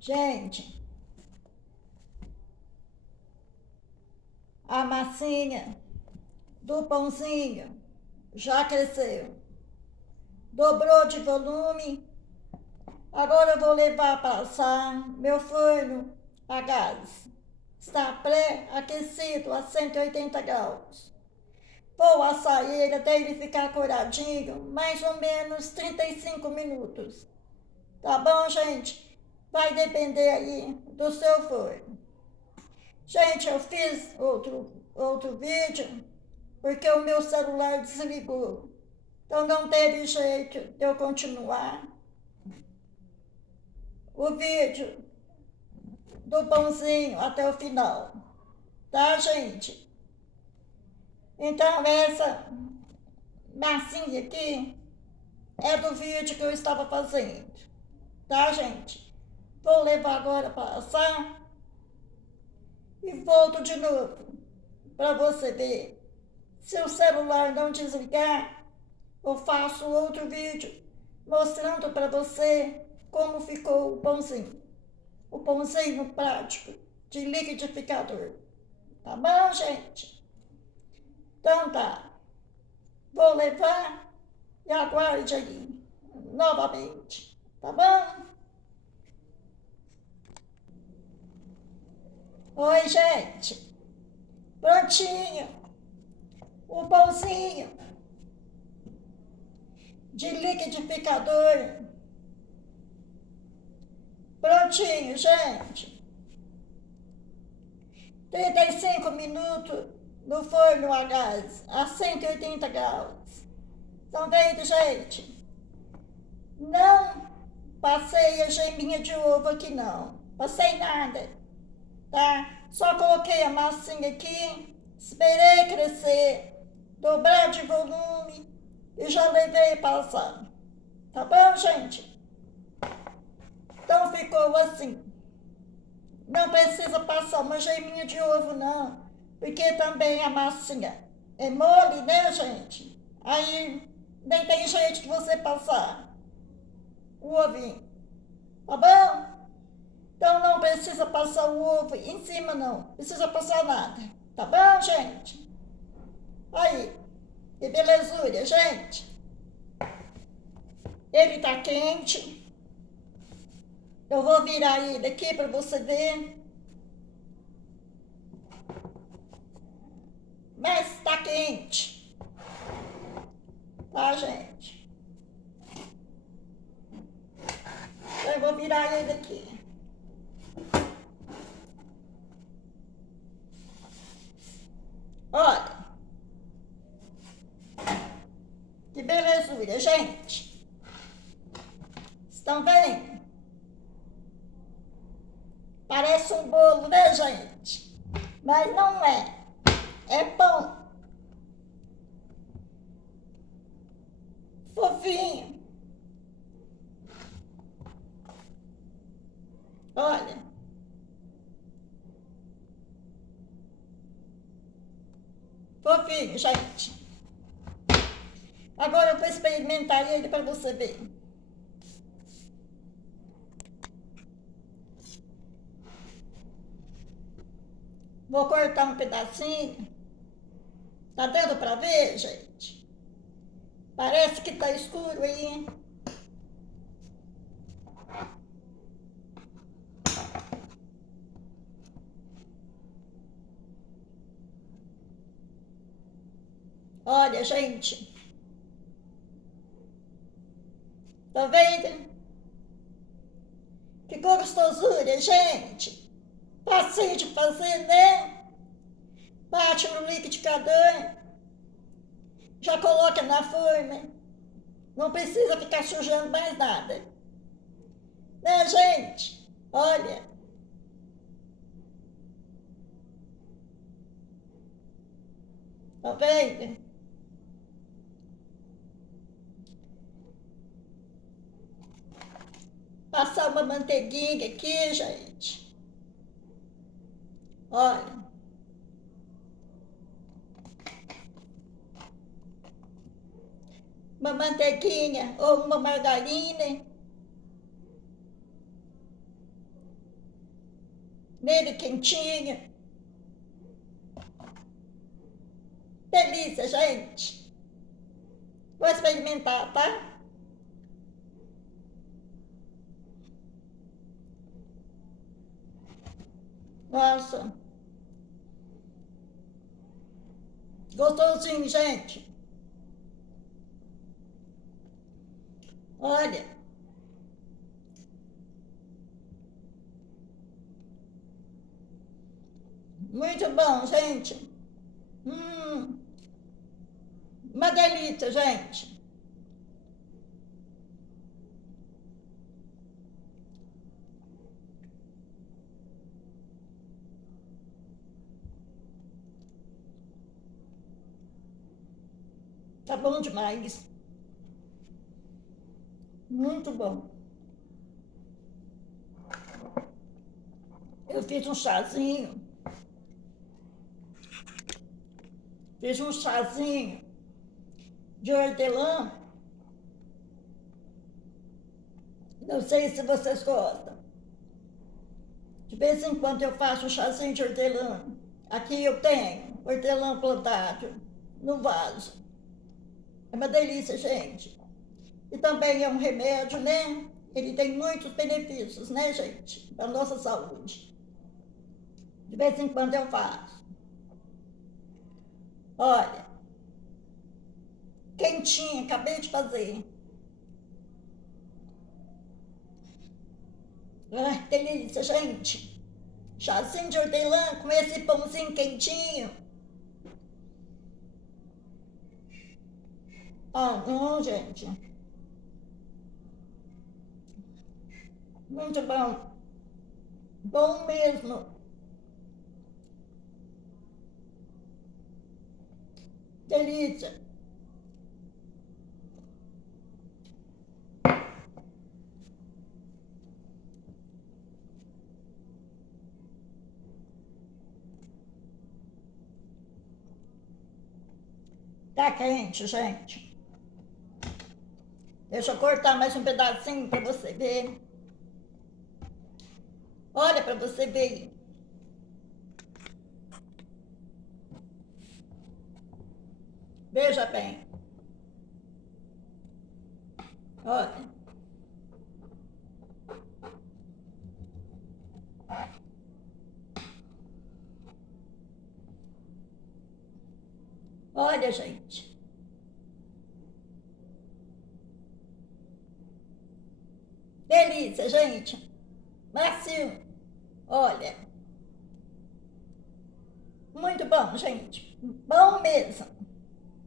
Gente, a massinha do pãozinho já cresceu, dobrou de volume. Agora eu vou levar para assar. Meu forno a gás está pré-aquecido a 180 graus. Vou assar ele até ele ficar coradinho, mais ou menos 35 minutos. Tá bom, gente? Vai depender aí do seu forno. Gente, eu fiz outro vídeo porque o meu celular desligou. Então não teve jeito de eu continuar o vídeo do pãozinho até o final. Tá, gente? Então essa massinha aqui é do vídeo que eu estava fazendo. Tá, gente? Vou levar agora para assar e volto de novo para você ver. Se o celular não desligar, eu faço outro vídeo mostrando para você como ficou o pãozinho prático de liquidificador. Tá bom, gente? Então tá, vou levar e aguarde aí novamente, tá bom? Oi, gente, prontinho o pãozinho de liquidificador. Prontinho, gente. 35 minutos no forno a gás, a 180 graus. Estão vendo, gente? Não passei a geminha de ovo aqui, não. Passei nada, tá? Só coloquei a massinha aqui, esperei crescer, dobrar de volume e já levei para assar. Tá bom, gente? Então ficou assim. Não precisa passar uma geminha de ovo, não. Porque também a massinha é mole, né, gente? Aí nem tem jeito de você passar o ovinho. Tá bom? Então não precisa passar o ovo em cima, não. Precisa passar nada. Tá bom, gente? Aí. Que belezura, gente. Ele tá quente. Eu vou virar ele aqui para você ver. Mas tá quente. Tá, gente? Então eu vou virar ele aqui. Olha. Que belezura, gente. Estão vendo? Parece um bolo, né, gente? Mas não é. É pão. Fofinho. Olha. Fofinho, gente. Agora eu vou experimentar ele para você ver. Vou cortar um pedacinho. Tá dando para ver, gente? Parece que tá escuro aí. Olha, gente. Tá vendo? Que gostosura, gente. Facinho de fazer, né? Bate no liquidificador. Já coloca na forma. Não precisa ficar sujando mais nada. Né, gente? Olha. Tá vendo? Passar uma manteiguinha aqui, gente. Olha. Uma manteiguinha ou uma margarina. nele quentinho. Delícia, gente. Vou experimentar, tá? Nossa. Gostosinho, gente. Olha. Muito bom, gente. Uma delícia, gente. Tá bom demais. Muito bom. Eu fiz um chazinho. Fiz um chazinho de hortelã. Não sei se vocês gostam. De vez em quando eu faço um chazinho de hortelã. Aqui eu tenho hortelã plantado no vaso. É uma delícia, gente. E também é um remédio, né? Ele tem muitos benefícios, né, gente? Para a nossa saúde. De vez em quando eu faço. Olha, quentinha, acabei de fazer. Ai, que delícia, gente. Chazinho de hortelã com esse pãozinho quentinho. Ah, não, gente. Muito bom. Bom mesmo. Delícia. Tá quente, gente. Deixa eu cortar mais um pedacinho para você ver. Olha para você ver. Veja bem. Olha. Olha, gente. Delícia, gente. Macio. Olha. Muito bom, gente. Bom mesmo.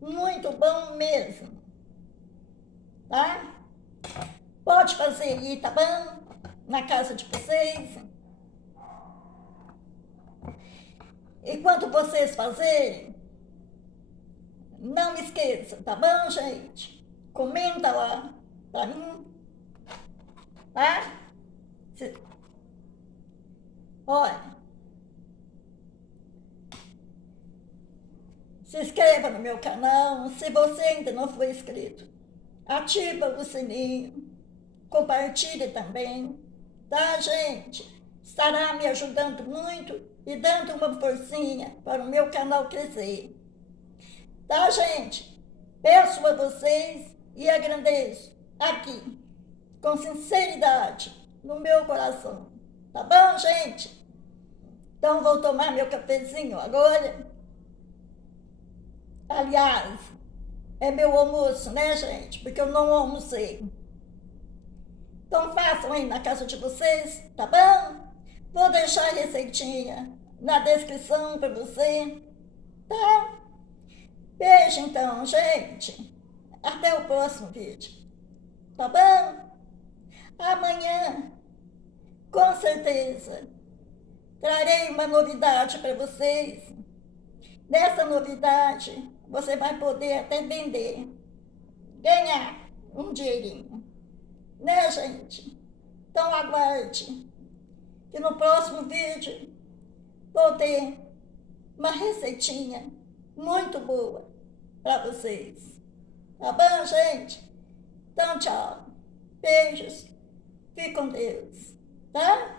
Muito bom mesmo. Tá? Pode fazer aí, tá bom? Na casa de vocês. Enquanto vocês fazerem, não esqueça, tá bom, gente? Comenta lá pra mim, tá? Olha, se inscreva no meu canal, se você ainda não for inscrito. Ativa o sininho, compartilhe também, tá, gente? Estará me ajudando muito e dando uma forcinha para o meu canal crescer. Tá, gente? Peço a vocês e agradeço aqui, com sinceridade, no meu coração. Tá bom, gente? Então vou tomar meu cafezinho agora. Aliás, é meu almoço, né, gente? Porque eu não almocei. Então façam aí na casa de vocês, tá bom? Vou deixar a receitinha na descrição para você, tá? Beijo então, gente. Até o próximo vídeo, tá bom? Amanhã, com certeza, trarei uma novidade para vocês. Nessa novidade, você vai poder até vender, ganhar um dinheirinho, né, gente? Então aguarde, que no próximo vídeo vou ter uma receitinha muito boa para vocês. Tá bom, gente? Então, tchau. Beijos. Fique com Deus, tá?